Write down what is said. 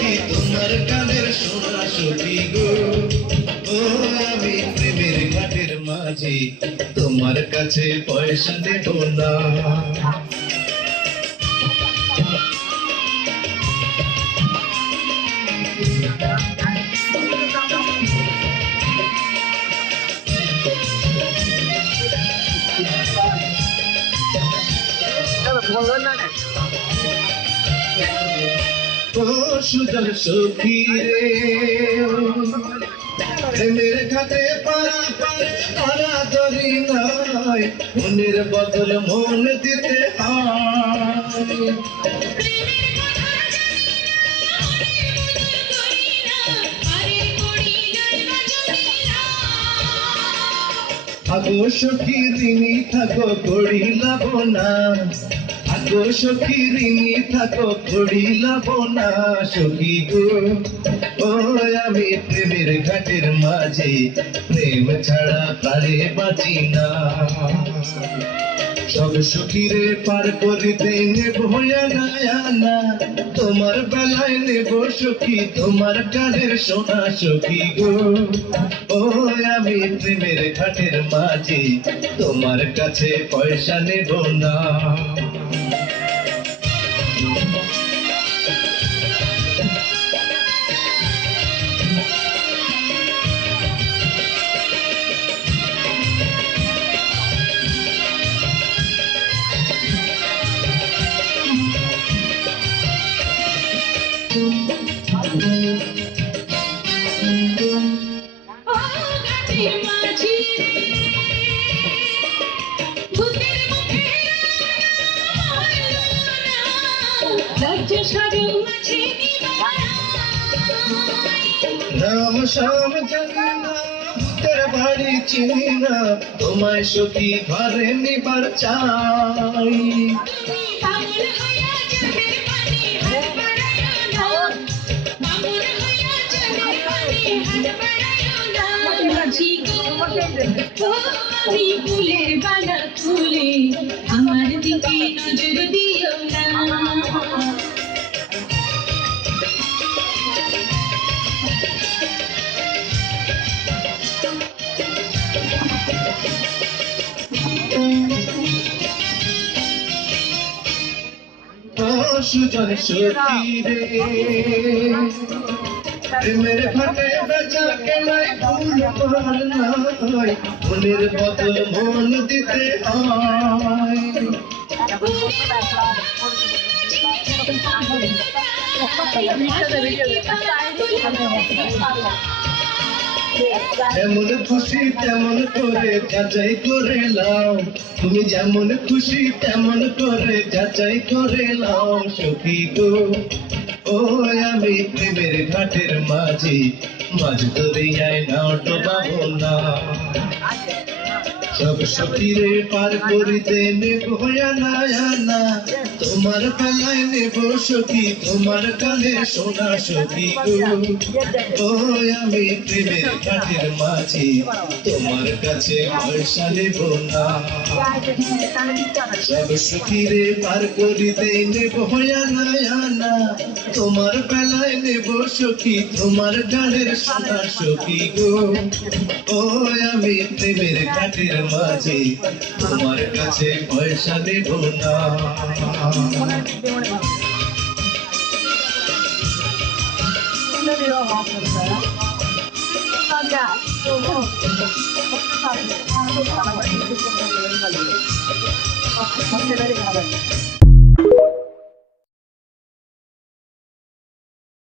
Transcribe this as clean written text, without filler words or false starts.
সখী তোমার কানের সোনা সখী গো। ও আমি প্রেমের ঘাটের মাঝি, তোমার কাছে পয়সা দেব না। ও সুজন সখী রে, প্রেমের ঘাটে পারা পারে তারা ধরি নাই, মনের বদল মন দিতে হয়। আগো সখী ঋণী থাকো করিলাব না, আগো সখী ঋণী থাকো করিলাব না সখী গো। ও আমি প্রেমের ঘাটের মাঝে, প্রেম ছাড়া প্রাণে বাঁচি না। সব সখীরে পার করিতে নেব না, তোমার বেলায় নেব সখী তোমার কানের সোনা সখী গো। ও আমি প্রেমের ঘাটের মাঝে, তোমার কাছে পয়সা নেব না। নাম শাম জানি না, ভূতের বাড়ি চিনি না, তোমায় সখী ঘরে নিবার চাই। ফুলের বালা ফুলে আমার দিকে নজর দিও না। সুজন সখী রে, প্রেমের ঘাটে বেচা কেনাই ভুল কর নাই, মনের বদল মন দিতে হয়। যেমন খুশি তেমন করে যাচাই করে লাও, তুমি যেমন খুশি তেমন করে যাচাই করে লাও সখী গো। ও আমি প্রেমের ঘাটের মাঝি, মাঝ দরিয়ায় নাও ডোবাবো না। সব সখীরে পার করিতে নেব না, তোমার বেলায় নেব সখী তোমার কানে সোনা সখী গো। ও আমি প্রেমের ঘাটের মাঝি, তোমার কাছে পয়সা নেব না। সব সখীরে পার করিতে নেব না, তোমার বেলায় নেব সখী তোমার গানের সোনা সখী গো। ও আমি প্রেমের ঘাটের মাঝে, তোমার কাছে পয়সা দেব না।